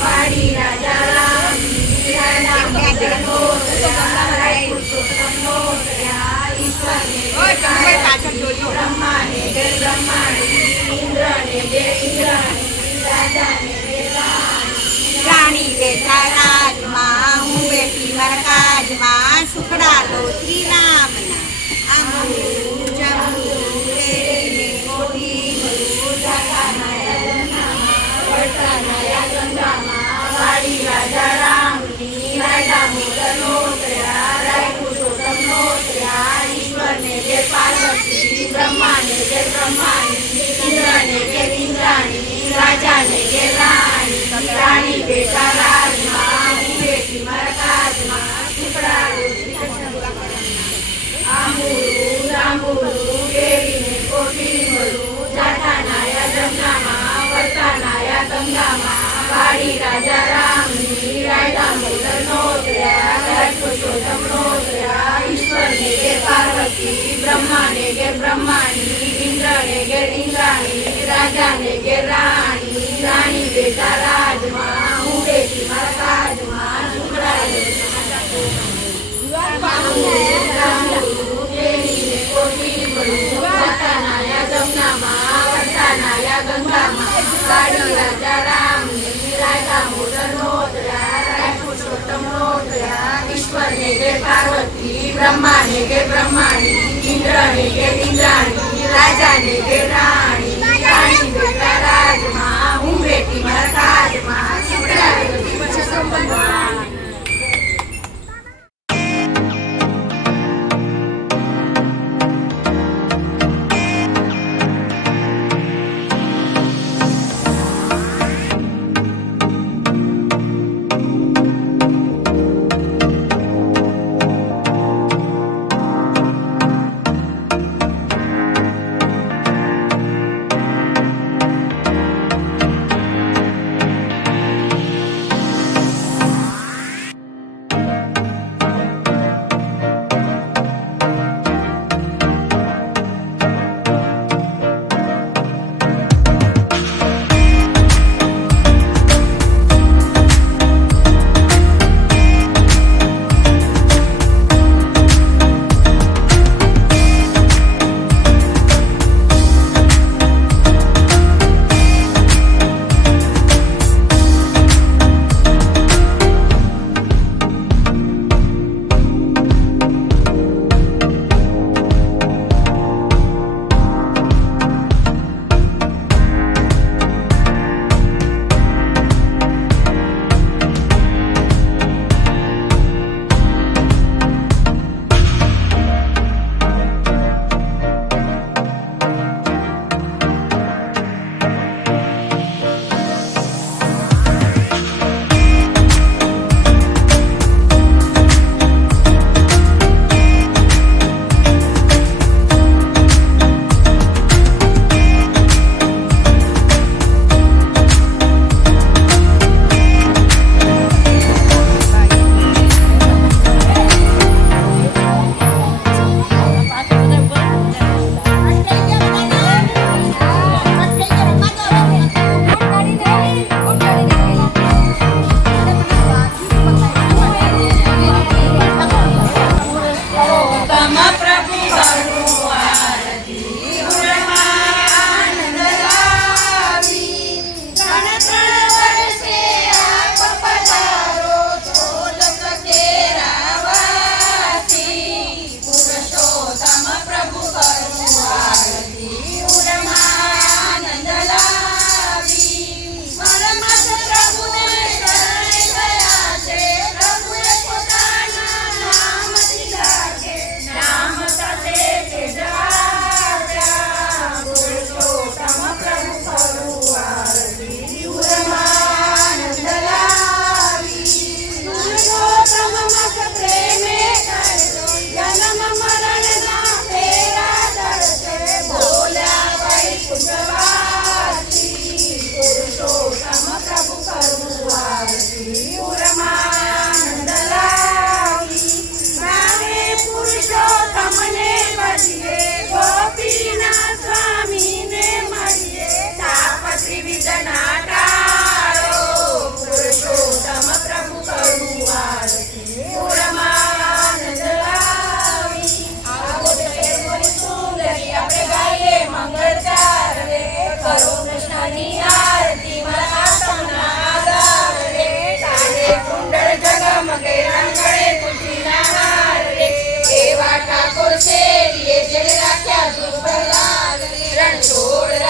વાડી રાજા રામ બ્રહ્માને જય બ્રહ્માણી ઇન્દ્રને જય ઇન્દ્રાણી રાજાને જય રાણી બેઠા રાજમાં હું બેઠી મારા કાજમાં સુખડા લો શ્રી રામના આંબુ જાંબુ કેરીને કોઠી મળું વાડી રાજા રામની રાજા મોદનો તયા રાય પુરુષોત્તમનો તયા ઈશ્વરને જય પાર્વતી બ્રહ્માને જય બ્રહ્માણી ઇન્દ્રને જય ઇન્દ્રાણી રાજાને જય રાણી રાણી બેટા રાજમાં હું બેઠી મારા કાજમાં આંબુરું જાંબુરું કેરીને કોઠી મળું જાઠાનાયા જમનામાં વર્તાનાયા ગંગામાં વાડી રાજા રામની રાજા મોદનો તયા રાય પુરુષોત્તમનો તયા ઈશ્વરને જય પાર્વતી બ્રહ્માને જય બ્રહ્માણી ઇન્દ્રને જય ઇન્દ્રાણી રાજાને જય રાણી રાણી બેટા રાજમાં હું બેઠી મારા કાજમાં વાડી રાજા રામની રાજા મોદનો તયા રાય પુરુષોત્તમનો તયા ઈશ્વરને જય પાર્વતી બ્રહ્માને જય બ્રહ્માણી ઇન્દ્રને જય ઇન્દ્રાણી રાજાને જય રાણી રાણી બેટા રાજમાં હું બેઠી મારા કાજમાં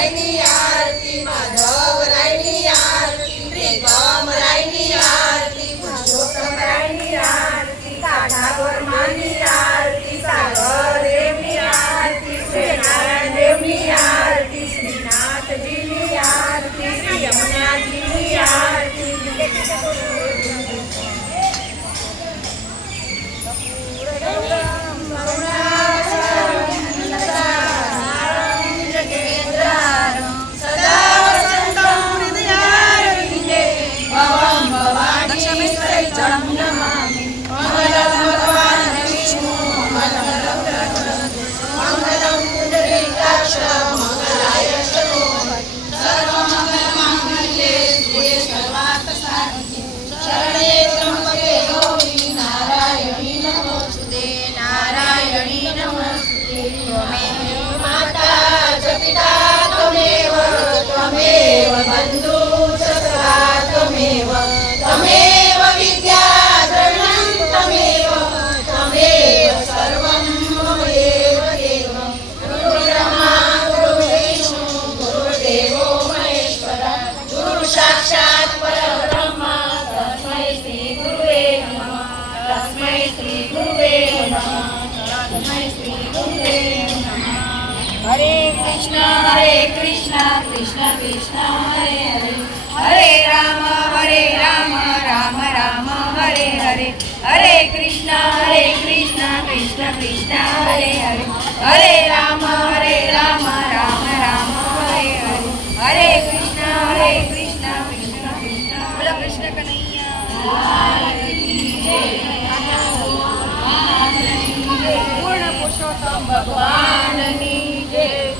રાયની આરતી, માધવ રાયની આરતી, ત્રિકમ રાયની આરતી, પુરુષોત્તમ રાયની આરતી, કાઢા વર્માની આરતી, સાગર દેવની આરતી, શ્રી નારાયણ દેવની આરતી, શ્રીનાથજીની આરતી, શ્રી યમુનાજીની આરતી. तमेव विद्याधरणं तमेव तमेव सर्वं मम एव देवं गुरुर्ब्रह्मा गुरुर्विष्णु गुरुर्देवो महेश्वरः गुरु साक्षात् परब्रह्म तस्मै श्री गुरुवे नमः तस्मै श्री गुरुवे नमः तस्मै श्री गुरुवे नमः. हरे कृष्ण कृष्ण कृष्ण हरे हरे हरे राम राम राम हरे हरे हरे कृष्ण कृष्ण कृष्ण हरे हरे हरे राम राम राम हरे हरे हरे कृष्ण कृष्ण कृष्ण बोलो कृष्ण कन्हैया लाल की जय. पूर्ण पुरुषोत्तम भगवान की जय.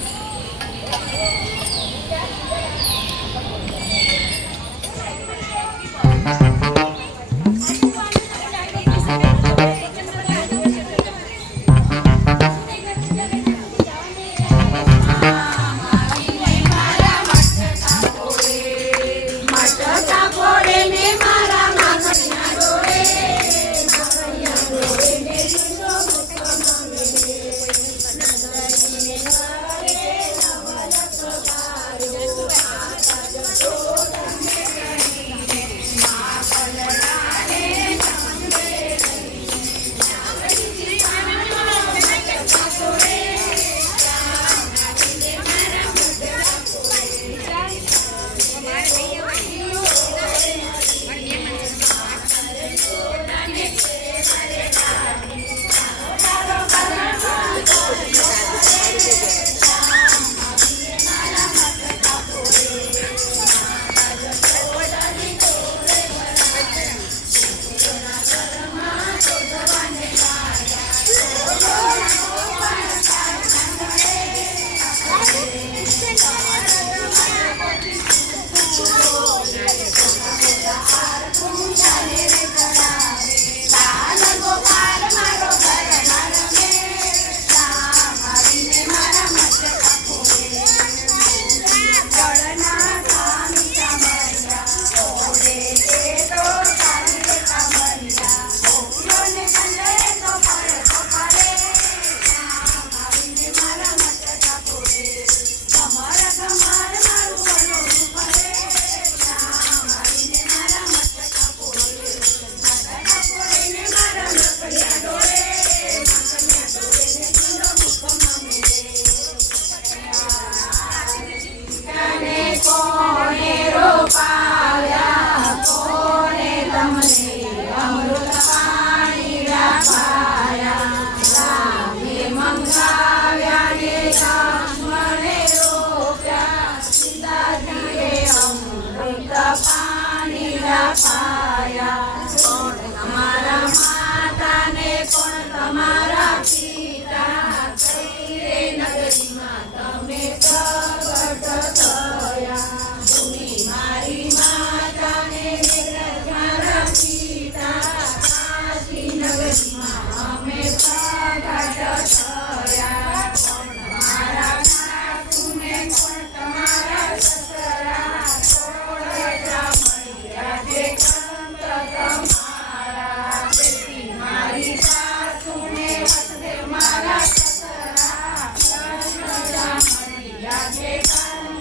Jai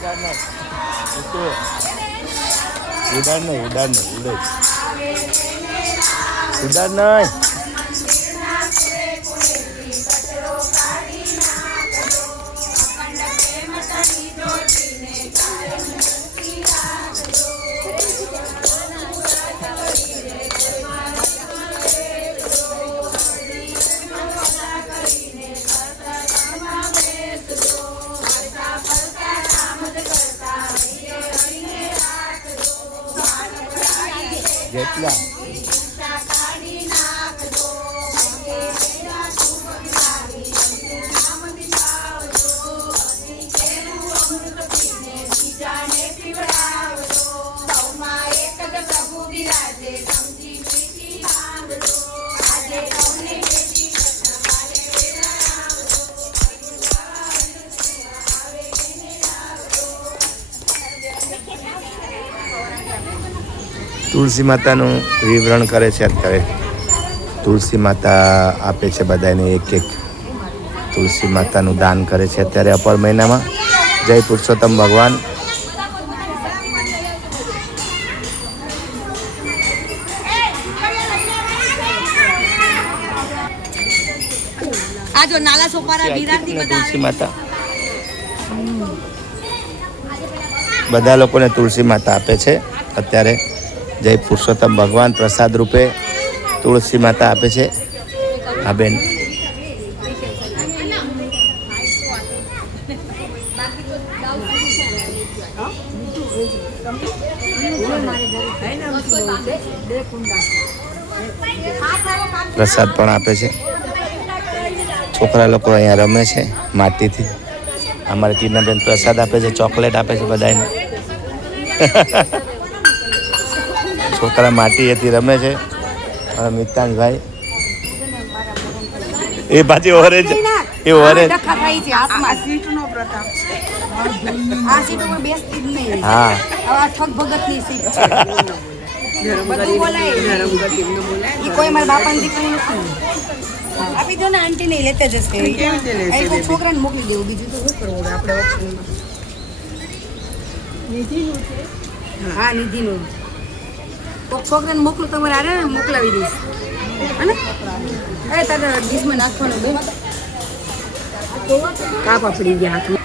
ઉડાડ નહીં ઉડાડ નહીં. જેટલા તુલસી માતાનું વિવરણ કરે છે. અત્યારે તુલસી માતા આપે છે બધાને એક તુલસી માતાનું દાન કરે છે અત્યારે અપર મહિનામાં. જય પુરુષોત્તમ ભગવાન. આ જો નાલા સોપારા વિરારતી તુલસી માતા બધા લોકોને તુલસી માતા આપે છે અત્યારે. જય પુરુષોત્તમ ભગવાન પ્રસાદ રૂપે તુલસી માતા આપે છે આ બેન. પ્રસાદ પણ આપે છે. છોકરા લોકો અહીંયા રમે છે માટીથી. અમારે ટીનાબેન પ્રસાદ આપે છે, ચોકલેટ આપે છે બધાને. છોકરા માટીએથી રમે છે. અને મિતાનભાઈ એ પાછી ઓરેન્જ એ ઓરેન્જ હા ઠગ ભગત ની સીટ છે. બધું બોલાય કોઈ મારા બાપા ની દીકરી નથી. આપી દો ને આંટી ને લેતા જશે. કોઈ છોકરાને મોકલી દેવું. બીજું તો શું કરવું આપણે ઓપ્શનમાં. હા નિધિનું કોઈક છોકરાને મોકલું તમારે આરે મોકલાવી દઈશ. હે અરે તારે ડીશમાં નાખવાનું બે કાપ પડી ગયા હાથમાં.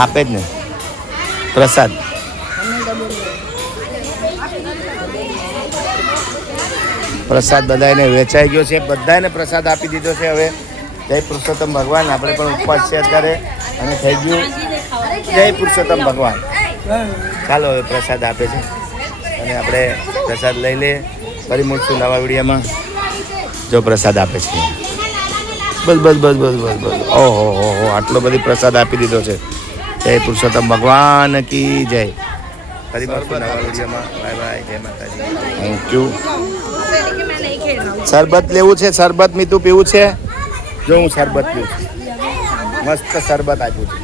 આપે જ ને પ્રસાદ. પ્રસાદ બધાને વેચાઈ ગયો છે. બધાને પ્રસાદ આપી દીધો છે. હવે જય પુરુષોત્તમ ભગવાન. આપણે પણ ઉપવાસ છે અત્યારે અને થઈ ગયું. જય પુરુષોત્તમ ભગવાન. ચાલો હવે પ્રસાદ આપે છે અને આપણે પ્રસાદ લઈ લઈએ. ફરી મળશું નવા વિડીયોમાં. જો પ્રસાદ આપે છે. બસ બસ બસ બસ બસ બસ. ઓહો હો હો આટલો બધી પ્રસાદ આપી દીધો છે. જય પુરુષોત્તમ ભગવાન કી જય. ફરી મળશું નવા વિડીયોમાં. Bye bye. જય માતાજી. Thank you. શરબત લેવું છે. શરબત મીઠું પીવું છે. જો હું શરબત પીવું છું. મસ્ત શરબત આપ્યું છે.